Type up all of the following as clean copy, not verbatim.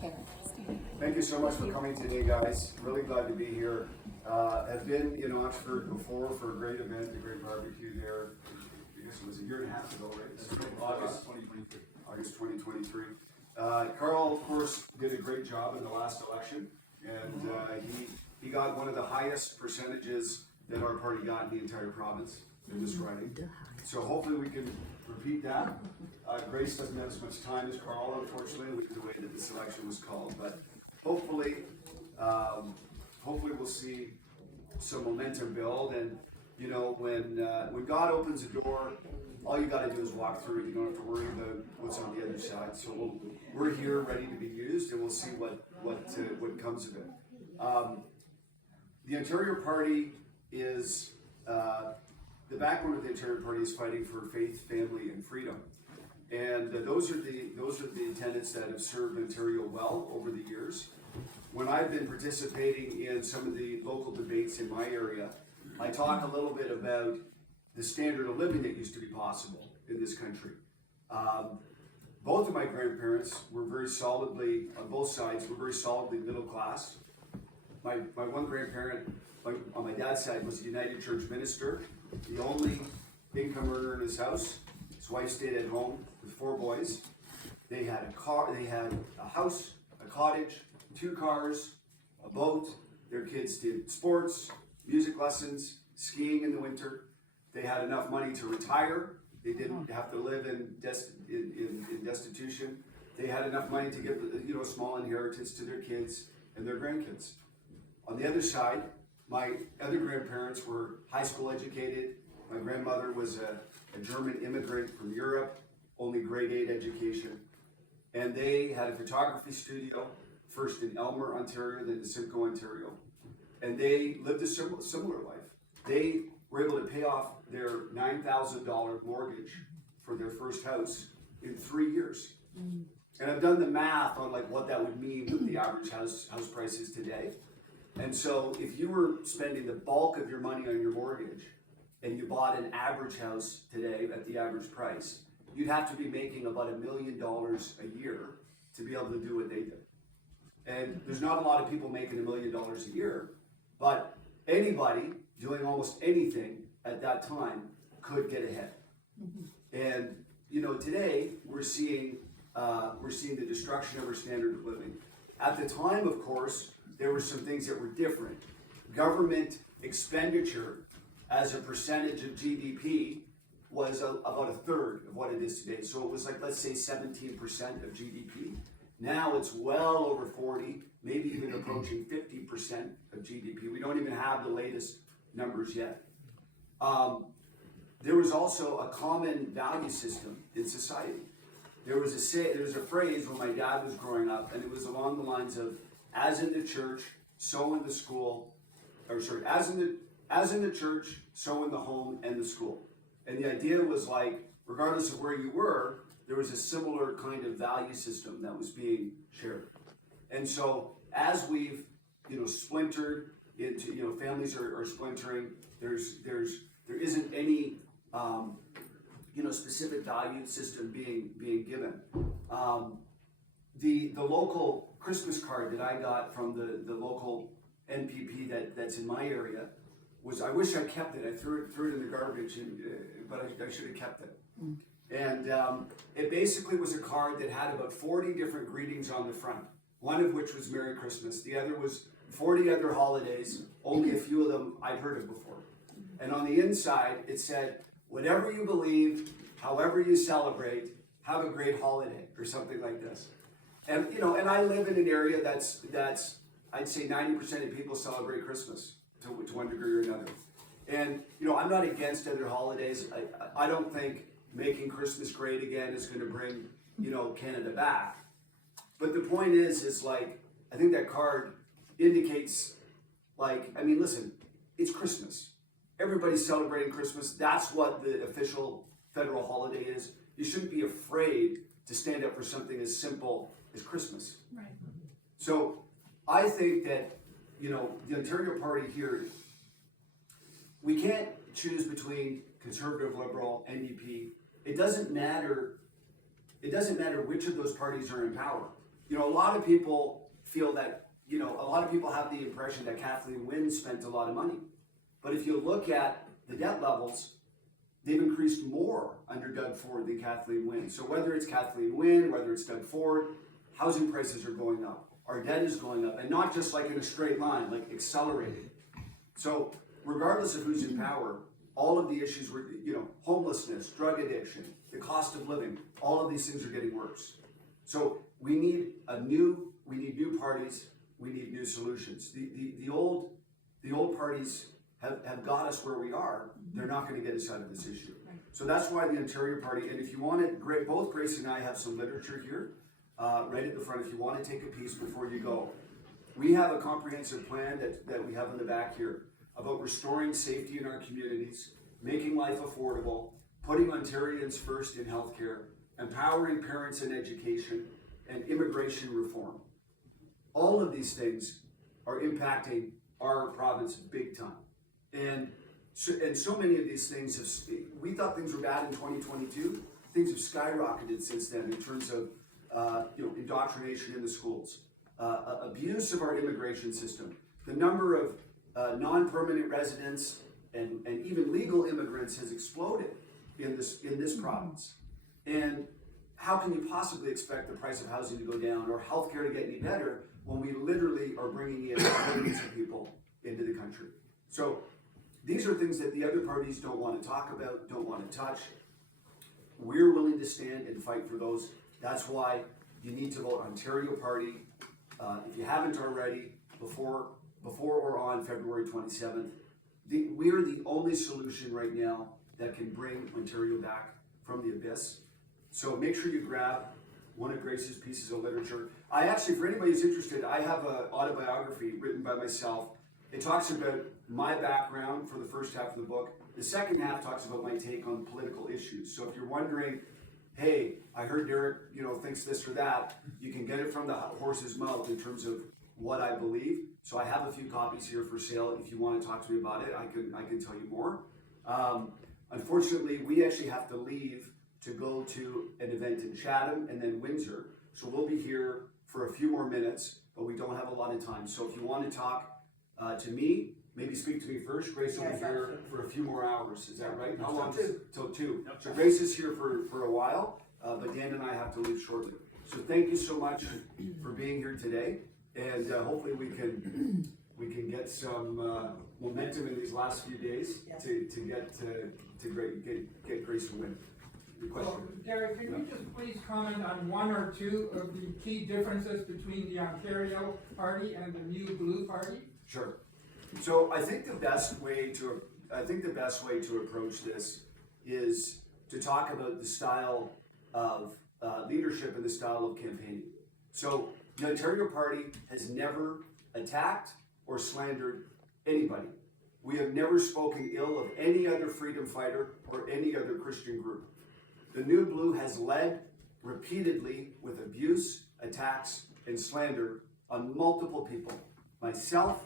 Thank you so much for coming today, guys. Really glad to be here. I've been in Oxford before for a great event, a great barbecue there. I guess it was a year and a half ago, right? August 2023. August 2023. Carl, of course, did a great job in the last election, and he got one of the highest percentages that our party got in the entire province in this riding. So hopefully we can repeat that. Grace doesn't have as much time as Carl, unfortunately, with the way that this election was called, but hopefully we'll see some momentum build. And you know, when God opens a door, all you got to do is walk through it. You don't have to worry about what's on the other side. So we're here, ready to be used, and we'll see what comes of it. The Ontario Party is the backbone of the Ontario Party is fighting for faith, family, and freedom. And those are the tenets that have served Ontario well over the years. When I've been participating in some of the local debates in my area, I talk a little bit about the standard of living that used to be possible in this country. Both of my grandparents were very solidly, on both sides, were very solidly middle class. My one grandparent on my dad's side was a United Church minister, the only income earner in his house. His wife stayed at home with 4 boys. They had a car, they had a house, a cottage, 2 cars, a boat. Their kids did sports, music lessons, skiing in the winter. They had enough money to retire. They didn't have to live in destitution. They had enough money to give a small inheritance to their kids and their grandkids. On the other side, my other grandparents were high school educated. My grandmother was a German immigrant from Europe, only grade 8 education. And they had a photography studio, first in Elmer, Ontario, then in Simcoe, Ontario. And they lived a similar life. They were able to pay off their $9,000 mortgage for their first house in 3 years. And I've done the math on like what that would mean with the average house prices today. And so if you were spending the bulk of your money on your mortgage and you bought an average house today at the average price, you'd have to be making about $1 million a year to be able to do what they did. And there's not a lot of people making $1 million a year, but anybody doing almost anything at that time could get ahead. And you know, today we're seeing the destruction of our standard of living. At the time, of course, there were some things that were different. Government expenditure as a percentage of GDP was about 1/3 of what it is today. So it was like, let's say 17% of GDP. Now it's well over 40, maybe even approaching 50% of GDP. We don't even have the latest numbers yet. There was also a common value system in society. There was a phrase when my dad was growing up, and it was along the lines of, as in the church, so in the school, or sorry, as in the church, so in the home and the school. And the idea was like, regardless of where you were, there was a similar kind of value system that was being shared. And so as we've, splintered into, families are splintering, there isn't any, specific value system being given. The local Christmas card that I got from the local NPP that's in my area was, I wish I kept it. I threw it in the garbage, but I should have kept it. And it basically was a card that had about 40 different greetings on the front, one of which was Merry Christmas. The other was 40 other holidays, only a few of them I'd heard of before. And on the inside, it said, whatever you believe, however you celebrate, have a great holiday, or something like this. And and I live in an area that's I'd say 90% of people celebrate Christmas to one degree or another. And I'm not against other holidays. I don't think making Christmas great again is going to bring Canada back. But the point is like, I think that card indicates, like, I mean, listen, it's Christmas. Everybody's celebrating Christmas. That's what the official federal holiday is. You shouldn't be afraid to stand up for something as simple as Christmas. Right. So I think that, the Ontario Party here, we can't choose between Conservative, Liberal, NDP. It doesn't matter which of those parties are in power. a lot of people feel that, a lot of people have the impression that Kathleen Wynne spent a lot of money. But if you look at the debt levels, they've increased more under Doug Ford than Kathleen Wynne. So whether it's Kathleen Wynne, whether it's Doug Ford, housing prices are going up. Our debt is going up, and not just like in a straight line, like accelerated. So regardless of who's in power, all of the issues were, homelessness, drug addiction, the cost of living, all of these things are getting worse. So we need new parties, we need new solutions. The old parties have got us where we are. They're not going to get us out of this issue. So that's why the Ontario Party, and if you want it, both Grace and I have some literature here, right at the front, if you want to take a piece before you go. We have a comprehensive plan that we have in the back here about restoring safety in our communities, making life affordable, putting Ontarians first in healthcare, empowering parents in education, and immigration reform. All of these things are impacting our province big time. And so many of these things we thought things were bad in 2022. Things have skyrocketed since then in terms of indoctrination in the schools, abuse of our immigration system, the number of non-permanent residents and even legal immigrants has exploded in this province. And how can you possibly expect the price of housing to go down or healthcare to get any better when we literally are bringing in millions of people into the country? So these are things that the other parties don't want to talk about, don't want to touch. We're willing to stand and fight for those. That's why you need to vote Ontario Party. If you haven't already, before or on February 27th, we are the only solution right now that can bring Ontario back from the abyss. So make sure you grab one of Grace's pieces of literature. I actually, for anybody who's interested, I have an autobiography written by myself. It talks about my background for the first half of the book. The second half talks about my take on political issues. So if you're wondering, hey, I heard Derek, thinks this or that, you can get it from the horse's mouth in terms of what I believe. So I have a few copies here for sale. If you want to talk to me about it, I can tell you more. Unfortunately, we actually have to leave to go to an event in Chatham and then Windsor. So we'll be here for a few more minutes, but we don't have a lot of time. So if you want to talk to me, maybe speak to me first. Grace will be here for a few more hours. Is that right? How long? Till 2. Yep. So Grace is here for a while, but Dan and I have to leave shortly. So thank you so much for being here today, and hopefully we can get some momentum in these last few days to get Grace to win. Well, Derek, can you just please comment on one or two of the key differences between the Ontario Party and the New Blue Party? Sure. So I think the best way to approach this is to talk about the style of leadership and the style of campaigning. So the Ontario Party has never attacked or slandered anybody. We have never spoken ill of any other freedom fighter or any other Christian group. The New Blue has led repeatedly with abuse, attacks, and slander on multiple people. Myself,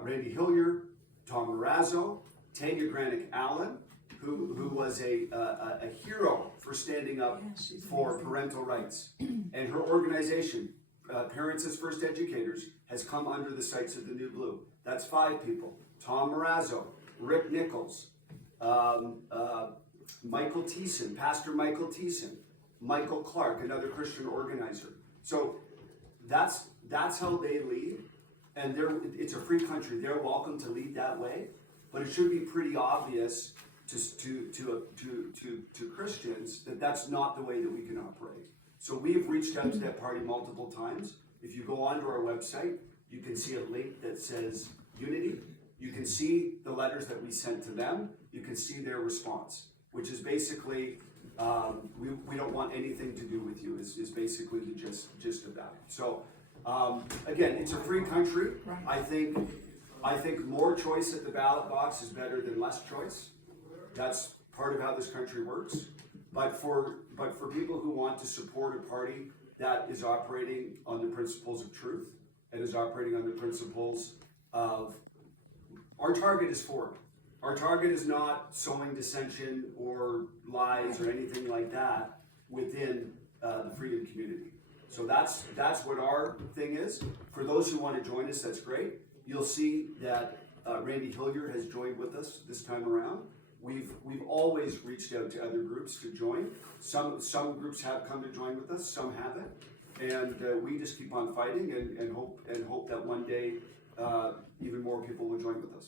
Randy Hillier, Tom Marazzo, Tanya Granick-Allen, who was a hero for standing up for parental rights. And her organization, Parents as First Educators, has come under the sights of the New Blue. That's 5 people. Tom Marazzo, Rick Nichols, Michael Thiessen, Pastor Michael Thiessen, Michael Clark, another Christian organizer. So that's how they lead, and it's a free country. They're welcome to lead that way, but it should be pretty obvious to Christians that that's not the way that we can operate. So we've reached out to that party multiple times. If you go onto our website, you can see a link that says Unity. You can see the letters that we sent to them. You can see their response, which is basically, we don't want anything to do with you, is basically the gist of that. So, again, it's a free country. I think more choice at the ballot box is better than less choice. That's part of how this country works. But for people who want to support a party that is operating on the principles of truth and is operating on the principles of, our target is Ford. Our target is not sowing dissension or lies or anything like that within the freedom community. So that's what our thing is. For those who want to join us, that's great. You'll see that Randy Hilliard has joined with us this time around. We've always reached out to other groups to join. Some groups have come to join with us, some haven't, and we just keep on fighting and hope that one day even more people will join with us.